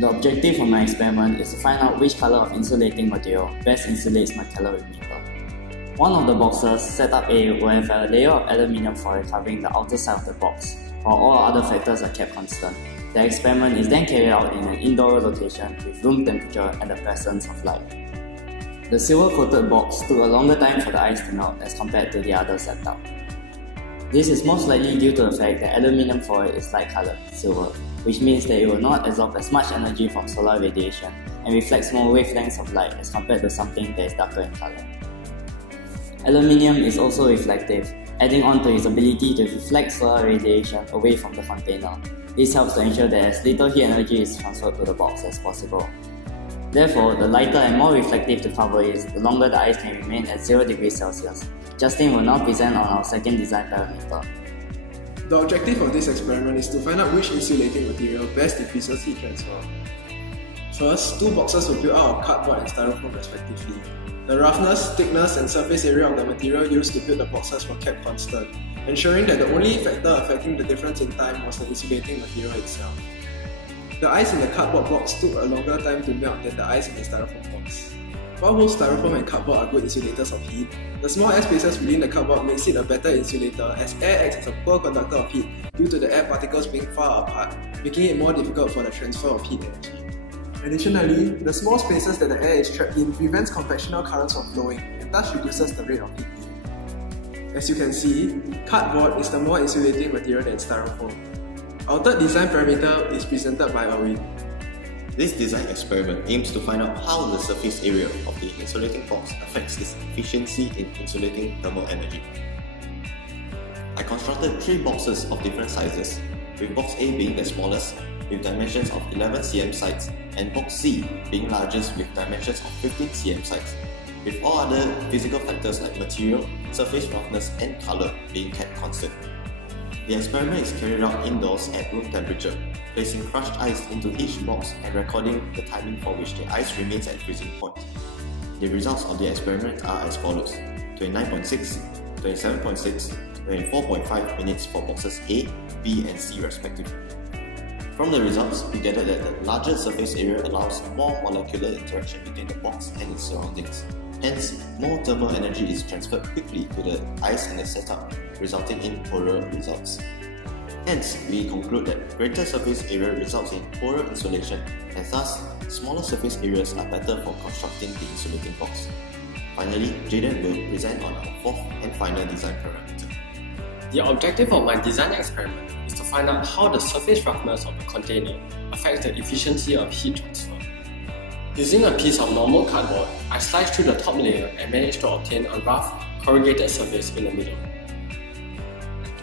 The objective of my experiment is to find out which color of insulating material best insulates my calorimeter. One of the boxes, setup A, will have a layer of aluminium foil covering the outer side of the box, while all other factors are kept constant. The experiment is then carried out in an indoor location with room temperature and the presence of light. The silver-coated box took a longer time for the ice to melt as compared to the other setup. This is most likely due to the fact that aluminium foil is light-colored silver, which means that it will not absorb as much energy from solar radiation and reflects more wavelengths of light as compared to something that is darker in color. Aluminium is also reflective, adding on to its ability to reflect solar radiation away from the container. This helps to ensure that as little heat energy is transferred to the box as possible. Therefore, the lighter and more reflective the cover is, the longer the ice can remain at 0 degrees Celsius. Justin will now present on our second design parameter. The objective of this experiment is to find out which insulating material best diffuses heat transfer. First, two boxes were built out of cardboard and styrofoam respectively. The roughness, thickness, and surface area of the material used to build the boxes were kept constant, ensuring that the only factor affecting the difference in time was the insulating material itself. The ice in the cardboard box took a longer time to melt than the ice in the styrofoam box. While both styrofoam and cardboard are good insulators of heat, the small air spaces within the cardboard makes it a better insulator as air acts as a poor conductor of heat due to the air particles being far apart, making it more difficult for the transfer of heat energy. Additionally, the small spaces that the air is trapped in prevents convectional currents from flowing and thus reduces the rate of heat gain. As you can see, cardboard is the more insulating material than styrofoam. Our third design parameter is presented by Erwin. This design experiment aims to find out how the surface area of the insulating box affects its efficiency in insulating thermal energy. I constructed 3 boxes of different sizes, with box A being the smallest, with dimensions of 11 cm sides, and box C being largest with dimensions of 15 cm sides, with all other physical factors like material, surface roughness, and color being kept constant. The experiment is carried out indoors at room temperature, placing crushed ice into each box and recording the timing for which the ice remains at freezing point. The results of the experiment are as follows: 29.6, 27.6, 24.5 minutes for boxes A, B, and C respectively. From the results, we gathered that the larger surface area allows more molecular interaction between the box and its surroundings. Hence, more thermal energy is transferred quickly to the ice in the setup, resulting in poorer results. Hence, we conclude that greater surface area results in poorer insulation, and thus, smaller surface areas are better for constructing the insulating box. Finally, Jayden will present on our fourth and final design parameter. The objective of my design experiment is to find out how the surface roughness of the container affects the efficiency of heat transfer. Using a piece of normal cardboard, I sliced through the top layer and managed to obtain a rough, corrugated surface in the middle.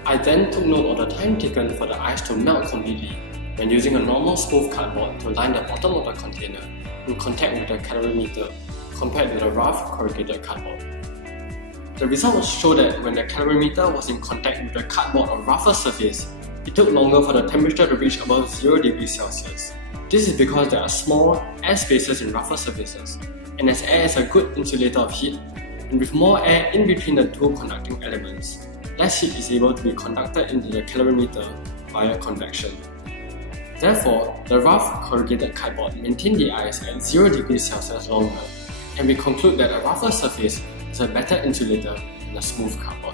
I then took note of the time taken for the ice to melt completely when using a normal smooth cardboard to line the bottom of the container in contact with the calorimeter compared with the rough, corrugated cardboard. The results show that when the calorimeter was in contact with the cardboard or rougher surface, it took longer for the temperature to reach above 0 degrees Celsius. This is because there are small air spaces in rougher surfaces, and as air is a good insulator of heat, and with more air in between the two conducting elements, less heat is able to be conducted into the calorimeter via convection. Therefore, the rough corrugated cardboard maintained the ice at 0 degrees Celsius longer, and we conclude that a rougher surface is a better insulator than a smooth cardboard.